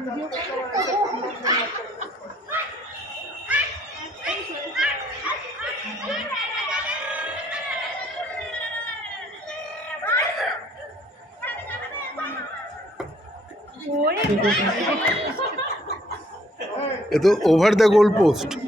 ये तो over the goal post.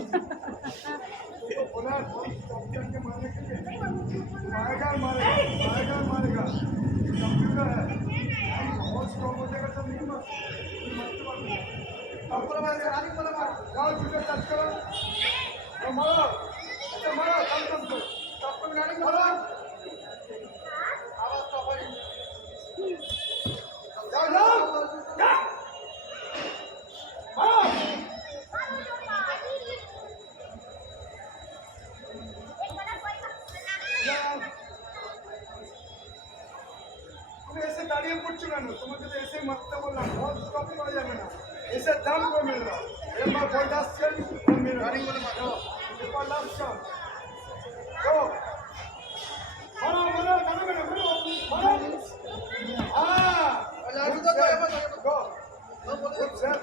ऐसे दाढ़ी पुट चुका ना तो मुझे ऐसे मत बोलना बहुत स्टॉप कर जाएगा ना ऐसे दाम को मिल रहा एक बार कोई 10 चल मिल रहा एक बार लास्ट चांस गो मारो मारो मारो मारो मारो हां लाडू तो गो गुड सर